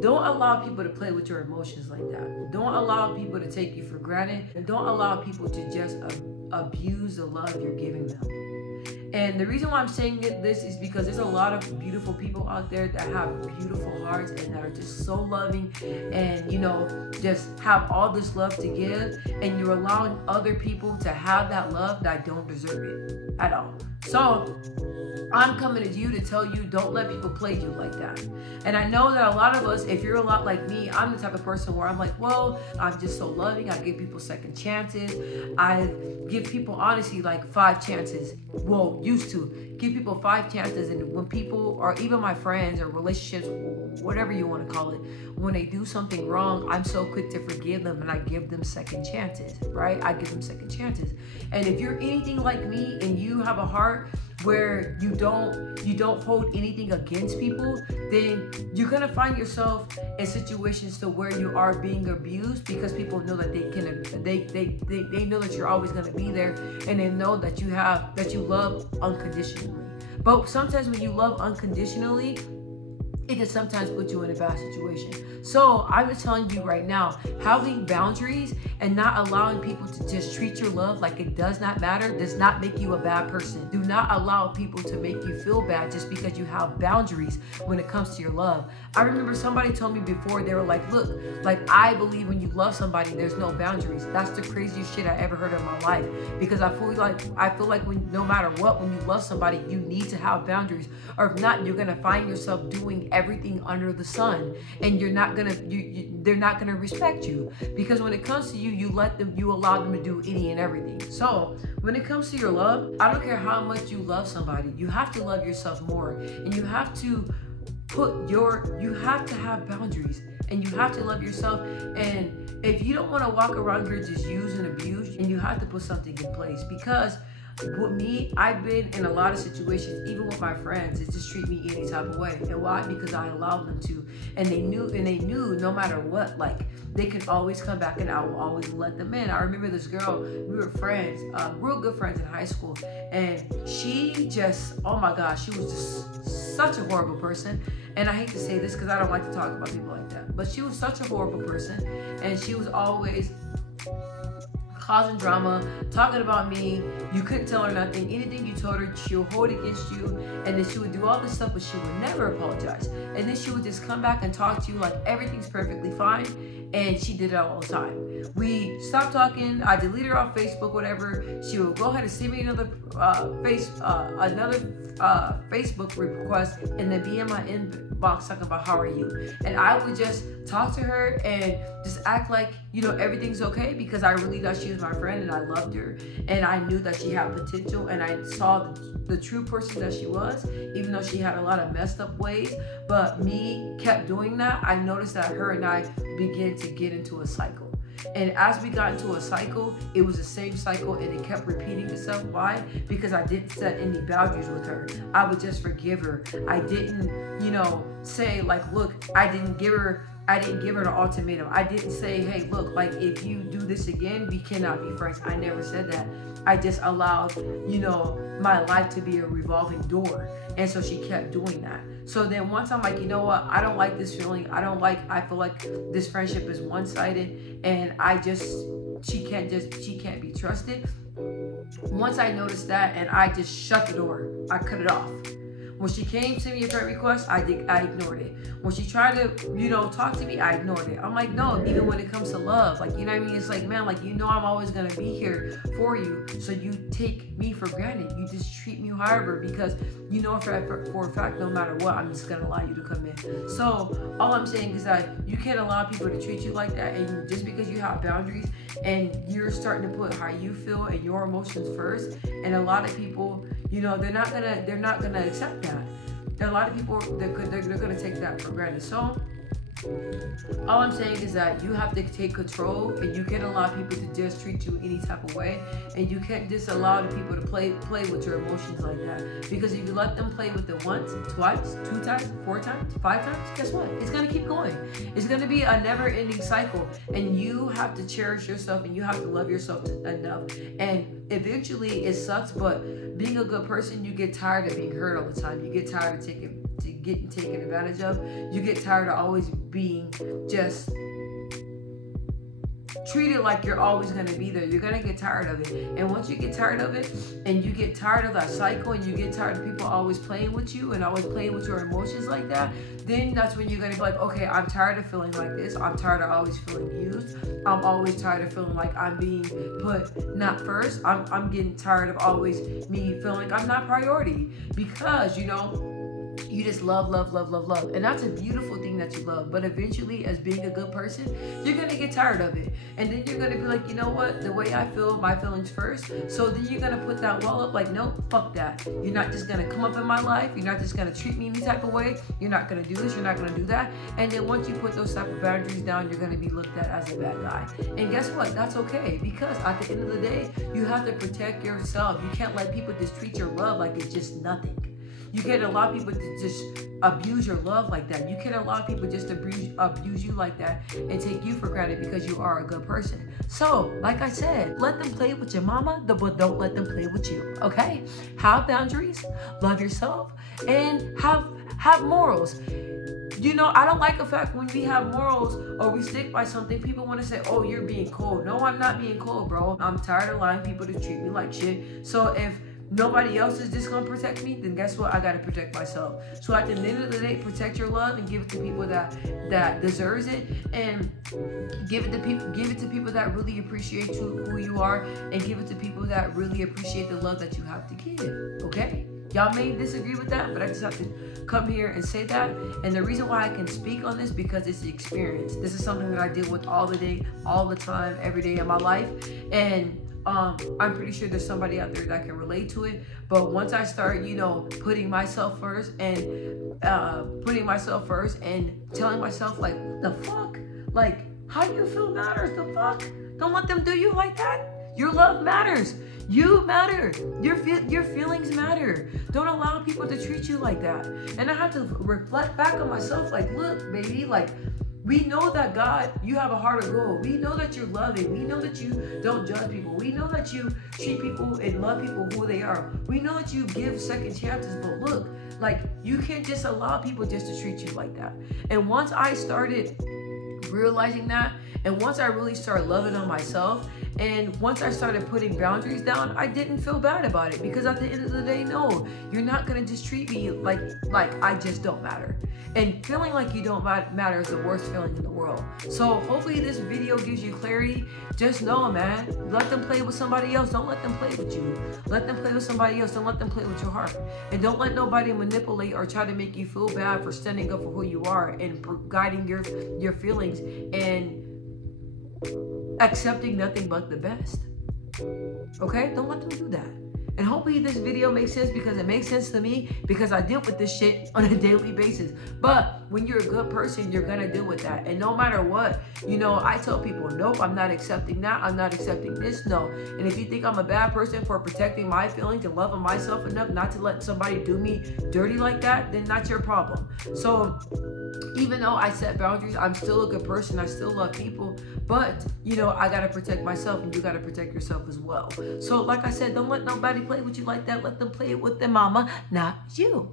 Don't allow people to play with your emotions like that. Don't allow people to take you for granted. And don't allow people to just abuse the love you're giving them. And the reason why I'm saying this is because there's a lot of beautiful people out there that have beautiful hearts and that are just so loving and, just have all this love to give. And you're allowing other people to have that love that don't deserve it at all. So I'm coming to you to tell you, don't let people play you like that. And I know that a lot of us, if you're a lot like me, I'm the type of person where I'm like, well, I'm just so loving. I give people second chances. I give people, honestly, like 5 chances. Well, used to give people 5 chances. And when people, or even my friends or relationships, whatever you want to call it, when they do something wrong, I'm so quick to forgive them and I give them second chances, right? I give them second chances. And if you're anything like me and you have a heart where you don't hold anything against people, then you're gonna find yourself in situations to where you are being abused because people know that they know that you're always gonna be there, and they know that you love unconditionally. But sometimes when you love unconditionally, it can sometimes put you in a bad situation. So I'm just telling you right now, having boundaries and not allowing people to just treat your love like it does not matter does not make you a bad person. Do not allow people to make you feel bad just because you have boundaries when it comes to your love. I remember somebody told me before, they were like, look, like I believe when you love somebody, there's no boundaries. That's the craziest shit I ever heard in my life, because I feel like when no matter what, when you love somebody, you need to have boundaries, or if not, you're gonna find yourself doing everything under the sun, and they're not gonna respect you, because when it comes to you allow them to do any and everything. So when it comes to your love, I don't care how much you love somebody, you have to love yourself more, and you have to have boundaries, and you have to love yourself. And if you don't want to walk around here just use and abuse, and you have to put something in place, because with me, I've been in a lot of situations, even with my friends, that just treat me any type of way. And why? Because I allowed them to. And they knew no matter what, like, they can always come back and I will always let them in. I remember this girl, we were friends, real good friends in high school. And she just, oh my gosh, she was just such a horrible person. And I hate to say this because I don't like to talk about people like that. But she was such a horrible person. And she was always causing drama, talking about me. You couldn't tell her nothing. Anything you told her, she would hold against you. And then she would do all this stuff, but she would never apologize. And then she would just come back and talk to you like everything's perfectly fine. And she did it all the time. We stopped talking. I deleted her off Facebook, whatever. She would go ahead and send me another Facebook request, and then be in my inbox talking about how are you. And I would just talk to her and just act like, everything's okay, because I really thought she was my friend and I loved her, and I knew that she had potential, and I saw the true person that she was, even though she had a lot of messed up ways. But me kept doing that. I noticed that her and I began to get into a cycle. And as we got into a cycle, it was the same cycle, and it kept repeating itself. Why? Because I didn't set any boundaries with her. I would just forgive her. I didn't, say like, look, I didn't give her an ultimatum. I didn't say, hey, look, like, if you do this again, we cannot be friends. I never said that. I just allowed, my life to be a revolving door. And so she kept doing that. So then once I'm like, you know what? I don't like this feeling. I feel like this friendship is one-sided, and she can't be trusted. Once I noticed that, and I just shut the door, I cut it off. When she came to me a friend request, I ignored it. When she tried to, talk to me, I ignored it. I'm like, no, even when it comes to love, like, you know what I mean? It's like, man, like, I'm always going to be here for you. So you take me for granted. You just treat me however, because for a fact, no matter what, I'm just going to allow you to come in. So all I'm saying is that you can't allow people to treat you like that. And just because you have boundaries and you're starting to put how you feel and your emotions first, and a lot of people, they're not gonna accept that. There are a lot of people they're gonna take that for granted. So all I'm saying is that you have to take control, and you can't allow people to just treat you any type of way, and you can't just allow the people to play with your emotions like that. Because if you let them play with it once, twice, 2 times, 4 times, 5 times, guess what? It's gonna keep going. It's gonna be a never-ending cycle, and you have to cherish yourself, and you have to love yourself enough. And eventually, it sucks, but being a good person, you get tired of being hurt all the time. You get tired of getting taken advantage of. You get tired of always being just treat it like you're always going to be there. You're going to get tired of it. And once you get tired of it, and you get tired of that cycle, and you get tired of people always playing with you and always playing with your emotions like that, then that's when you're going to be like, okay, I'm tired of feeling like this. I'm tired of always feeling used. I'm always tired of feeling like I'm being put not first. I'm getting tired of always me feeling like I'm not priority, because, you know, you just love. And that's a beautiful thing that you love. But eventually, as being a good person, you're going to get tired of it. And then you're going to be like, you know what? The way I feel, my feelings first. So then you're going to put that wall up like, no, fuck that. You're not just going to come up in my life. You're not just going to treat me any type of way. You're not going to do this. You're not going to do that. And then once you put those type of boundaries down, you're going to be looked at as a bad guy. And guess what? That's okay. Because at the end of the day, you have to protect yourself. You can't let people just treat your love like it's just nothing. You can't allow people to just abuse your love like that. You can't allow people just to abuse you like that and take you for granted because you are a good person. So, like I said, let them play with your mama, but don't let them play with you, okay? Have boundaries, love yourself, and have morals. You know, I don't like the fact when we have morals or we stick by something, people want to say, oh, you're being cold. No, I'm not being cold, bro. I'm tired of allowing people to treat me like shit. So if nobody else is just gonna protect me, then guess what? I gotta protect myself. So at the end of the day, protect your love and give it to people that deserves it, and give it to people that really appreciate who you are, and give it to people that really appreciate the love that you have to give. Okay? Y'all may disagree with that, but I just have to come here and say that. And the reason why I can speak on this, because it's the experience. This is something that I deal with all the time, every day of my life. And I'm pretty sure there's somebody out there that can relate to it. But once I start, you know, putting myself first and telling myself, like, what the fuck? Like, how you feel matters, the fuck? Don't let them do you like that. Your love matters. You matter. Your feelings matter. Don't allow people to treat you like that. And I have to reflect back on myself, like, look, baby, like, we know that God, you have a heart of gold. We know that you're loving. We know that you don't judge people. We know that you treat people and love people who they are. We know that you give second chances. But look, like, you can't just allow people just to treat you like that. And once I started realizing that, and once I really started loving on myself, and once I started putting boundaries down, I didn't feel bad about it. Because at the end of the day, no, you're not going to just treat me like I just don't matter. And feeling like you don't matter is the worst feeling in the world. So hopefully this video gives you clarity. Just know, man, let them play with somebody else. Don't let them play with you. Let them play with somebody else. Don't let them play with your heart. And don't let nobody manipulate or try to make you feel bad for standing up for who you are and guiding your feelings and accepting nothing but the best. Okay? Don't let them do that. And hopefully this video makes sense, because it makes sense to me, because I deal with this shit on a daily basis. But when you're a good person, you're gonna deal with that. And no matter what, you know, I tell people, nope, I'm not accepting that. I'm not accepting this. No. And if you think I'm a bad person for protecting my feelings and loving myself enough not to let somebody do me dirty like that, then that's your problem. So even though I set boundaries, I'm still a good person. I still love people. But, you know, I got to protect myself, and you got to protect yourself as well. So like I said, don't let nobody play with you like that. Let them play with their mama, not you.